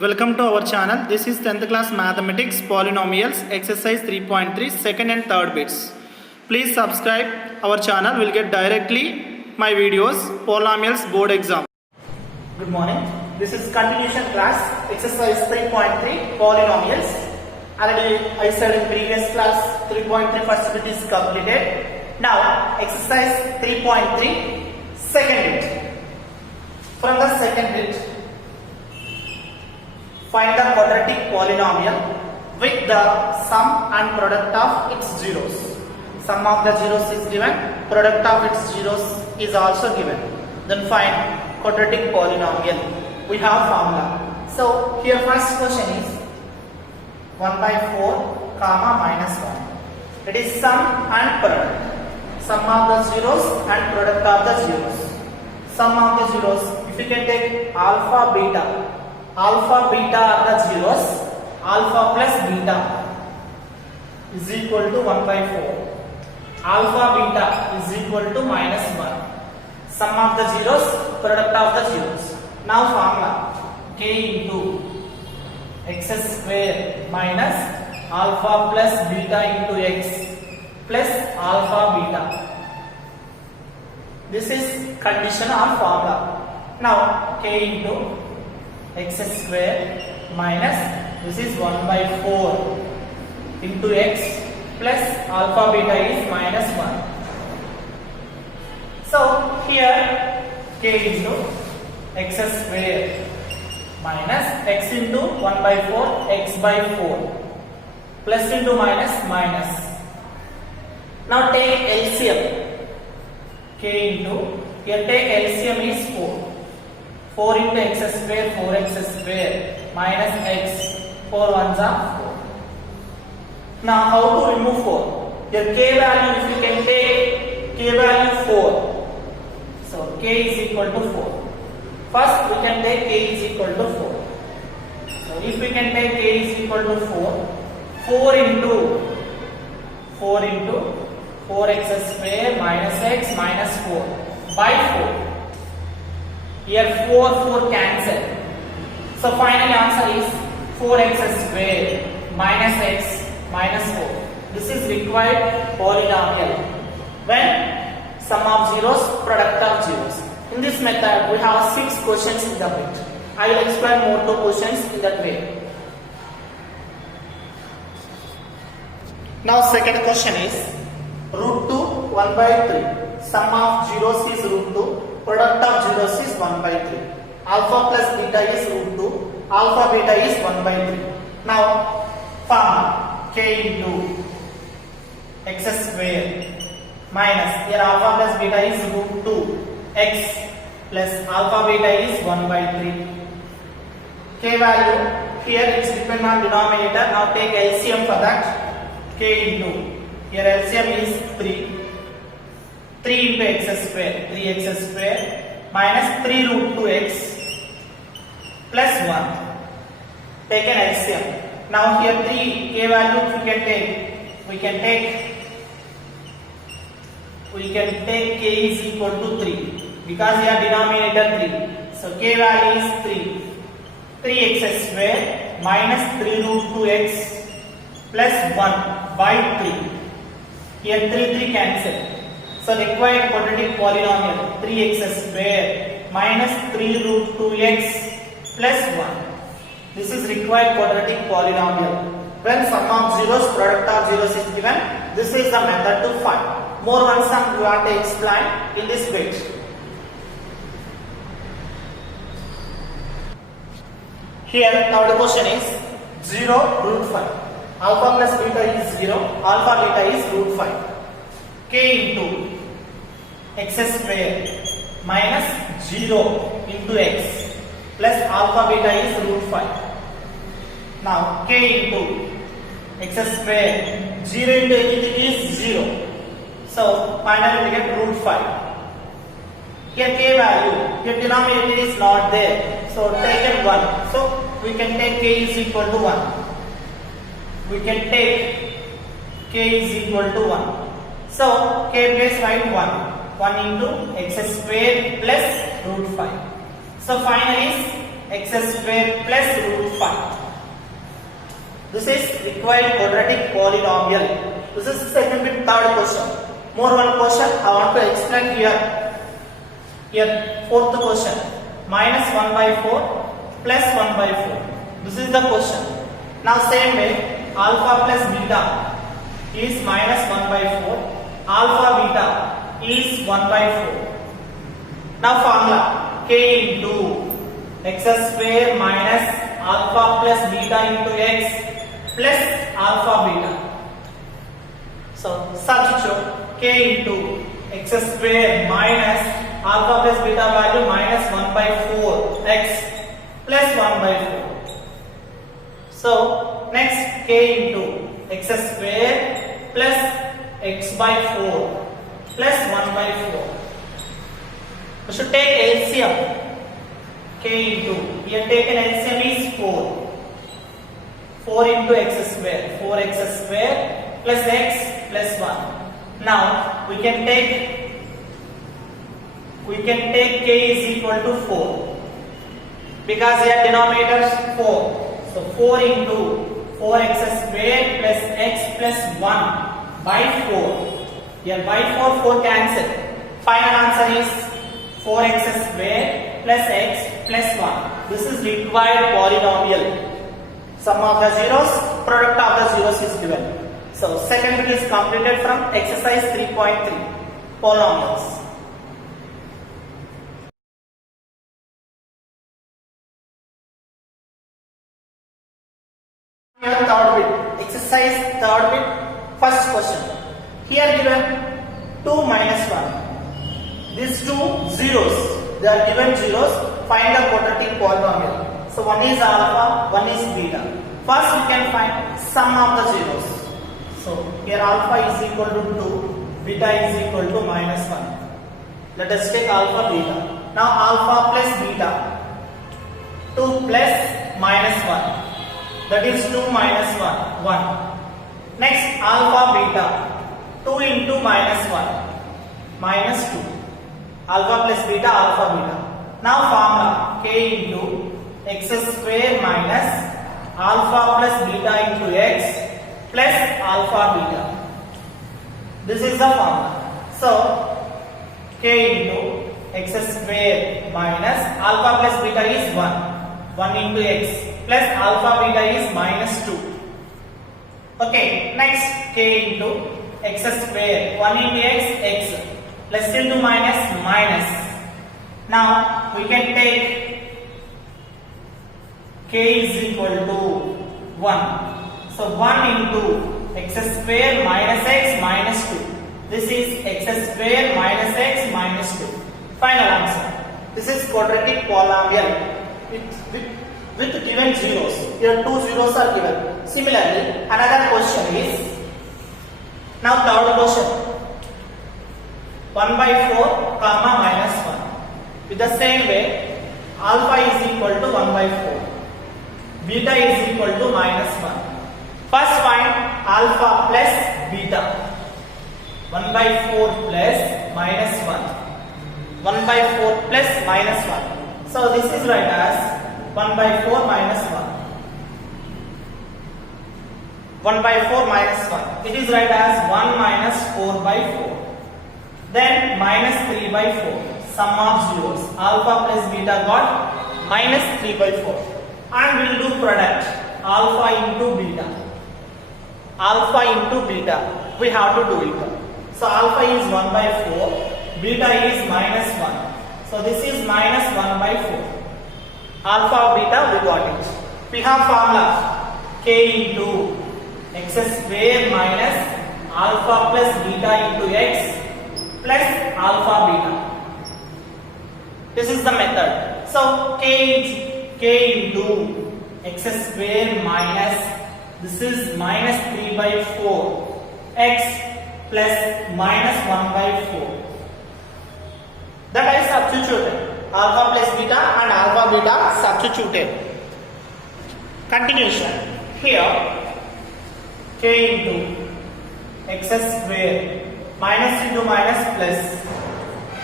Welcome to our channel. This is 10th class mathematics polynomials exercise 3.3 second and third bits. Please subscribe our channel. Will get directly my videos polynomials board exam. Good morning. This is continuation class exercise 3.3 polynomials. Already I said in previous class 3.3 first bit is completed. Now exercise 3.3 second bit. From the second bit, find the quadratic polynomial with the sum and product of its zeros. Sum of the zeros is given, product of its zeros is also given. Then find quadratic polynomial. We have formula. So here first question is 1 by 4 comma minus 1. It is sum and product. Sum of the zeros and product of the zeros. Sum of the zeros, if you can take alpha beta. Alpha beta are the zeros, alpha plus beta is equal to 1 by 4. Alpha beta is equal to minus 1. Sum of the zeros, product of the zeros. Now formula k into x square minus alpha plus beta into x plus alpha beta. This is condition or formula. Now k into x square minus this is 1 by 4 into x plus alpha beta is minus 1. So here k into x square minus x into 1 by 4 x by 4 plus into minus minus. Now take LCM. K into here take LCM is 4. 4 into x square 4x square minus x 4 ones are 4. Now how to remove 4? Your k value, if you can take k value 4. So k is equal to 4. First we can take k is equal to 4. So if we can take k is equal to 4, 4 into 4x square minus x minus 4 by 4. Here 4 cancel. So final answer is 4x square minus x minus 4. This is required polynomial when sum of zeros, product of zeros. In this method we have 6 questions in the bit. I will explain more 2 questions in that way. Now second question is root 2 1 by 3. Sum of zeros is root 2. Product of zeros is 1 by 3. Alpha plus beta is root 2. Alpha beta is 1 by 3. Now formula k into x square minus here alpha plus beta is root 2 x plus alpha beta is 1 by 3. K value here it is depend on denominator. Now take LCM for that. K into here LCM is 3. 3 into x square, 3x square minus 3 root 2x plus 1. Take an LCM. Now here 3 k value if we can take k is equal to 3 because here denominator 3. So k value is 3. 3x square minus 3 root 2x plus 1 by 3. Here 3 cancel. So required quadratic polynomial 3x square minus 3 root 2x plus 1. This is required quadratic polynomial. When sum of zeros, product of zeros is given, this is the method to find. More one sum we want to explain in this bit. Here now the question is 0 root 5. Alpha plus beta is 0, alpha beta is root 5. K into x square minus 0 into x plus alpha beta is root 5. Now k into x square 0 into anything is 0. So finally we get root 5. Here k value, here denominator is not there. So taken 1. So we can take k is equal to 1. We can take k is equal to 1. So k place write 1. 1 into x square plus root 5. So final is x square plus root This is required quadratic polynomial. This is second bit third question. More one question I want to explain here. Here fourth question. Minus 1 by 4 plus 1 by 4. This is the question. Now same way alpha plus beta is minus 1 by 4. Alpha beta is 1 by 4. Now formula k into x square minus alpha plus beta into x plus alpha beta. So substitute k into x square minus alpha plus beta value minus 1 by 4 x plus 1 by 4. So next k into x square plus x by 4 plus 1 by 4. We should take LCM. K into, here taken LCM is 4. 4 into x square, 4x square plus x plus 1. Now we can take k is equal to 4 because here denominator is 4. So 4 into 4x square plus x plus 1 by 4. Here by 4 cancel. Final answer is 4x square plus x plus 1. This is required polynomial. Sum of the zeros, product of the zeros is given. So second bit is completed from exercise 3.3 polynomials. Here third bit, exercise third bit, first question. Here given 2 minus 1. These two zeros, they are given zeros. Find the quadratic polynomial. So one is alpha, one is beta. First we can find sum of the zeros. So here alpha is equal to 2, beta is equal to minus 1. Let us take alpha, beta. Now alpha plus beta, 2 plus minus 1. That is 2 minus 1, 1. Next alpha, beta, 2 into minus 1, minus 2. Alpha plus beta, alpha, beta. Now formula k into x square minus alpha plus beta into x plus alpha beta. This is the formula. So k into x square minus alpha plus beta is 1. 1 into x plus alpha beta is minus 2. Okay, next k into x square 1 into x plus into minus minus. Now we can take k is equal to 1. So 1 into x square minus x minus 2. This is x square minus x minus 2. Final answer. This is quadratic polynomial with given zeros. Here two zeros are given. Similarly, another question is, now third question, 1 by 4 comma minus 1. With the same way, alpha is equal to 1 by 4. Beta is equal to minus 1. First find alpha plus beta. 1 by 4 plus minus 1. 1 by 4 plus minus 1. So this is right as 1 by 4 minus 1. 1 by 4 minus 1. It is right as 1 minus 4 by 4. Then minus 3 by 4. Sum of zeros. Alpha plus beta got minus 3 by 4. And we will do product alpha into beta. Alpha into beta. We have to do it. So alpha is 1 by 4. Beta is minus 1. So this is minus 1 by 4. Alpha beta we got it. We have formula k into x square minus alpha plus beta into x plus alpha beta. This is the method. So k into x square minus, this is minus 3 by 4 x plus minus 1 by 4. That I substituted. Alpha plus beta and alpha beta substituted. Continuation. Here k into x square minus into minus plus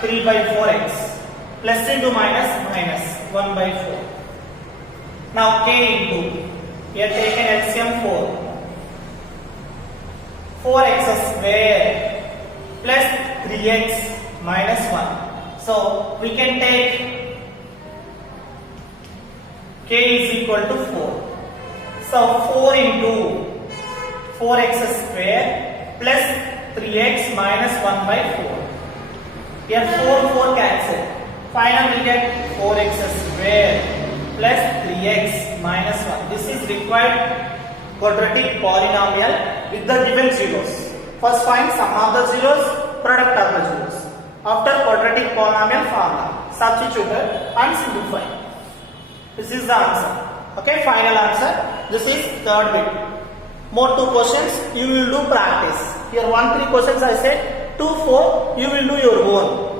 3 by 4x plus into minus minus 1 by 4. Now k into We have taken LCM 4. 4x square plus 3x minus 1. So we can take k is equal to 4. So 4 into 4x square plus 3x minus 1 by 4. Here 4 cancel. Finally we get 4x square plus 3x minus 1. This is required quadratic polynomial with the given zeros. First find sum of the zeros, product of the zeros. After quadratic polynomial formula, substituted and simplify. This is the answer. Okay, final answer. This is third bit. More 2 questions, you will do practice. Here 1, 3 questions I said, 2, 4, you will do your own.